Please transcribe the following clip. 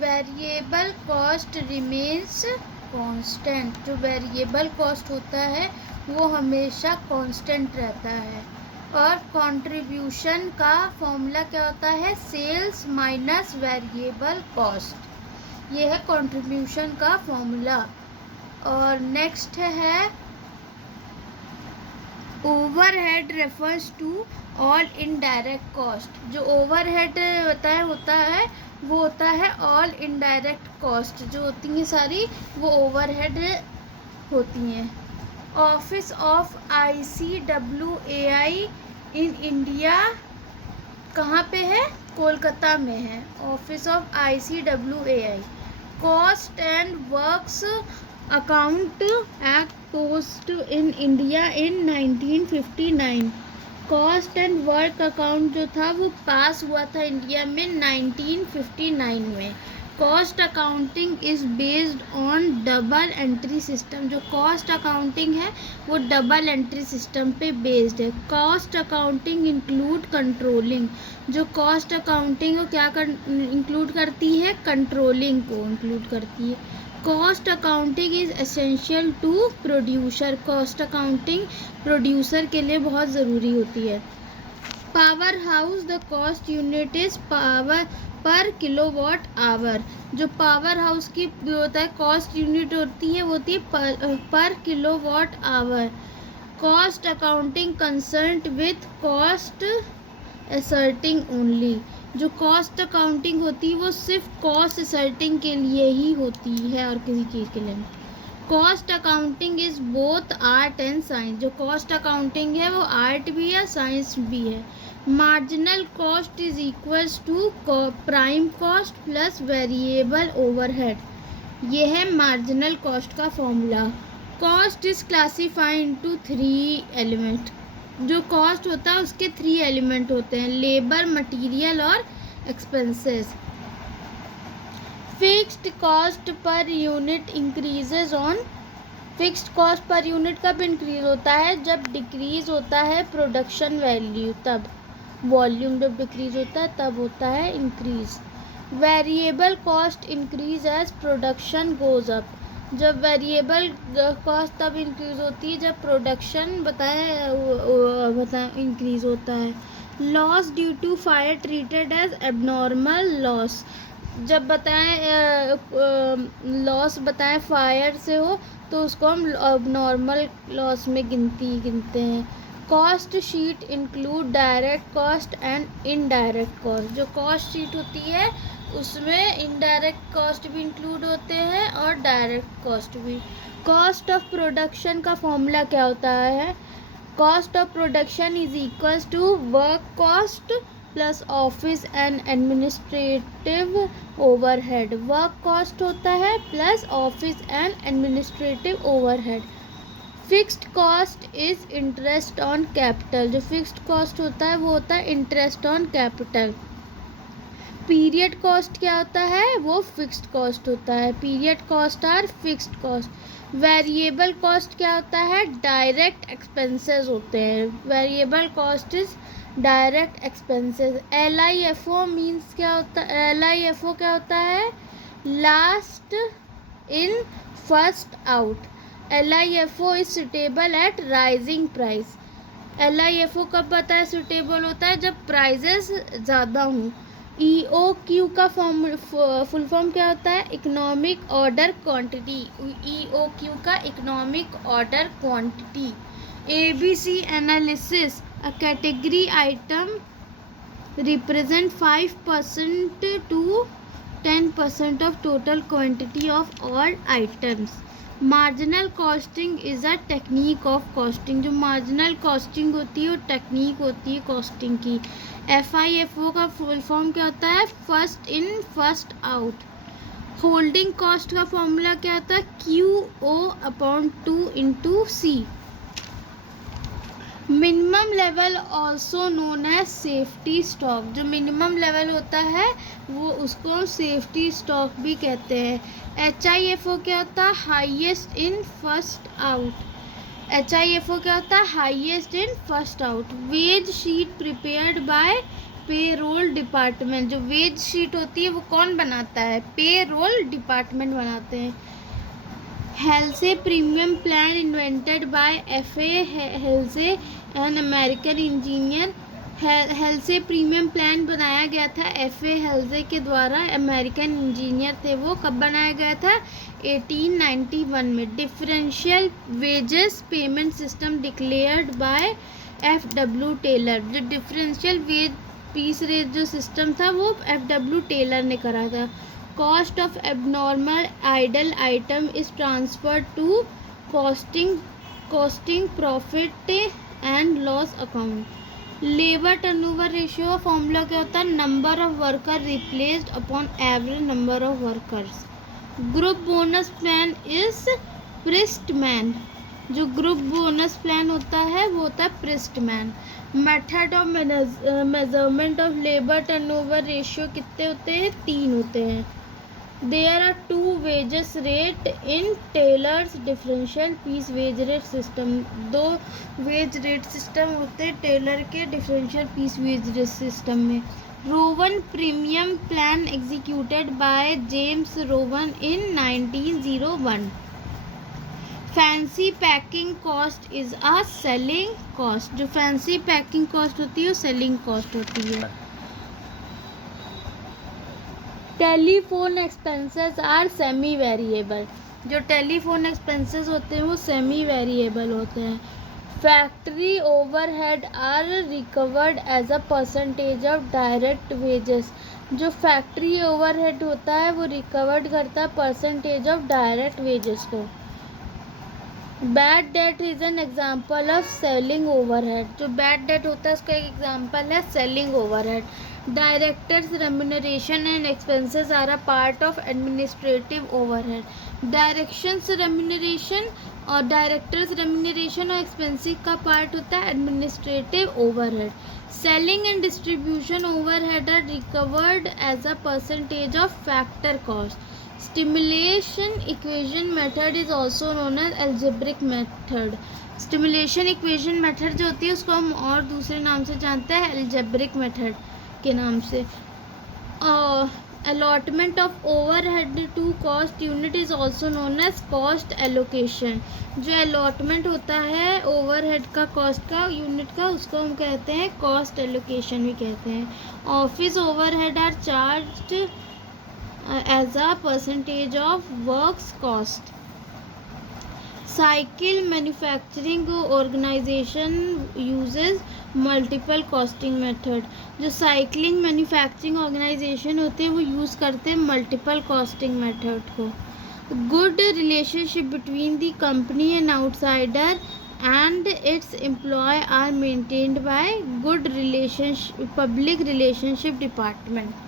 Variable cost remains constant. जो variable cost होता है वो हमेशा कांस्टेंट रहता है। और कंट्रीब्यूशन का फॉर्मूला क्या होता है? Sales minus variable cost. ये है कंट्रीब्यूशन का फॉर्मूला। और नेक्स्ट है overhead refers to all indirect cost. जो ओवरहेड होता है वो होता है ऑल इनडायरेक्ट कॉस्ट। जो होती हैं सारी वो ओवरहेड होती हैं। Office of ICWAI in India कहाँ पे है? कोलकाता में है office of ICWAI। Cost and works account act post in India in 1959। Cost and work account जो था वो पास हुआ था इंडिया में 1959 में। Cost accounting is based on double entry system. जो कॉस्ट अकाउंटिंग है वो डबल एंट्री सिस्टम पे बेस्ड है। Cost accounting include controlling. जो कॉस्ट अकाउंटिंग को क्या इंक्लूड करती है? कंट्रोलिंग को इंक्लूड करती है। Cost accounting is essential to producer. Cost accounting producer के लिए बहुत ज़रूरी होती है। Power house the cost unit is power per kilowatt hour. जो पावर हाउस की होता है कॉस्ट यूनिट होती है वो होती है पर kilowatt our. Cost accounting concerned with cost asserting only. जो कॉस्ट अकाउंटिंग होती है वो सिर्फ कॉस्ट असर्टिंग के लिए ही होती है और किसी चीज़ के लिए नहीं। Cost accounting is both art and science. जो कॉस्ट अकाउंटिंग है वो आर्ट भी है साइंस भी है। Marginal cost is equals to prime cost plus variable overhead. ये है मार्जिनल कॉस्ट का formula. Cost is classified into 3 element. जो कॉस्ट होता है उसके 3 एलिमेंट होते हैं, लेबर, मटेरियल और expenses. Fixed cost per unit increases on. Fixed cost per unit कब इंक्रीज होता है? जब डिक्रीज होता है प्रोडक्शन वैल्यू, तब वॉल्यूम जब डिक्रीज होता है तब होता है increase. Variable cost increase as production goes up. जब वेरिएबल कॉस्ट तब इंक्रीज होती है जब प्रोडक्शन इंक्रीज होता है। Loss due to fire treated as abnormal loss. जब लॉस बताएं फायर से हो तो उसको हम एबनॉर्मल लॉस में गिनते हैं। Cost sheet include direct cost and indirect cost. जो कॉस्ट शीट होती है उसमें इनडायरेक्ट कॉस्ट भी इंक्लूड होते हैं और डायरेक्ट कॉस्ट भी। कॉस्ट ऑफ प्रोडक्शन का फॉर्मूला क्या होता है? Cost of production is equals to work cost plus office and administrative overhead. Work cost होता है plus office and administrative overhead. Fixed cost is interest on capital. जो fixed cost होता है वो होता है interest on capital. Period cost क्या होता है? वो फिक्स्ड कॉस्ट होता है। Period cost are fixed cost. Variable cost क्या होता है? डायरेक्ट एक्सपेंसेस होते हैं। Variable cost is direct expenses. LIFO means क्या होता है? LIFO क्या होता है? Last in first out. LIFO is suitable at rising price. LIFO कब पता है सुटेबल होता है? जब प्राइजेस ज़्यादा हों। EOQ का फुल फॉर्म क्या होता है? Economic order quantity. EOQ का economic order quantity. ABC analysis a category item represent 5% to 10% of total quantity of all items. Marginal costing is a technique of costing. जो marginal costing होती है वो technique होती है कॉस्टिंग की। FIFO का full form क्या होता है? First in first out. Holding cost का फॉर्मूला क्या होता है? QO/2 into C। Minimum level also known as safety stock. जो मिनिमम लेवल होता है वो उसको सेफ्टी स्टॉक भी कहते हैं। HIFO क्या होता है? Highest in first out. HIFO क्या होता है? Highest in first out. Wage sheet prepared by payroll department. जो वेज शीट होती है वो कौन बनाता है? पेरोल डिपार्टमेंट बनाते हैं। Halsey premium plan invented by FA. Halsey an American engineer. Halsey premium plan बनाया गया था एफ.ए. हेल्से के द्वारा, अमेरिकन इंजीनियर थे वो। कब बनाया गया था? 1891 में। Differential wages payment system declared by F.W. Taylor. जो डिफरेंशियल वेज पीस रेट जो सिस्टम था वो F.W. टेलर ने करा था। Cost of abnormal idle item is transfer to costing profit and loss account. Labour turnover ratio formula क्या होता है? Number of worker replaced upon average number of workers. Group bonus plan is Priestman. जो group bonus plan होता है वो होता है प्रिस्टमैन। Method of measurement of labour turnover ratio कितने होते हैं? 3 होते हैं। There are 2 wages rate in Taylor's differential piece wage rate system. 2 wage rate system होते हैं टेलर के differential piece wage rate system में। Rowan premium plan executed by James Rowan in 1901। Fancy packing cost is a selling cost. जो fancy packing cost होती है वो selling cost होती है। Telephone expenses are semi variable. जो telephone expenses होते हैं वो सेमी वेरिएबल होते हैं। Factory overhead are recovered as a percentage of direct wages. जो फैक्ट्री ओवरहेड होता है वो रिकवर्ड करता है परसेंटेज ऑफ डायरेक्ट वेजेस को। Bad debt is an example of selling overhead. जो बैड डेट होता है उसका एक एग्जाम्पल है selling overhead. Directors remuneration and expenses are a part of administrative overhead. Directions remuneration और डायरेक्टर्स रेम्यूनरेशन और expensive का पार्ट होता है administrative overhead. Selling and distribution overhead are recovered as a percentage of factor cost. Stimulation equation method is also known as algebraic method. Stimulation equation method जो होती है उसको हम और दूसरे नाम से जानते हैं algebraic method के नाम से। Allotment of overhead to cost unit is also known as cost allocation. जो allotment होता है overhead का cost का unit का उसको हम कहते हैं cost allocation भी कहते हैं। Office overhead are charged as a percentage of works cost. Cycle manufacturing organization uses multiple costing method. जो साइकिलिंग मैन्युफैक्चरिंग ऑर्गेनाइजेशन होते हैं वो यूज़ करते हैं मल्टीपल कॉस्टिंग मेथड को। Good relationship between the company and outsider and its employee are maintained by good relationship public relationship department.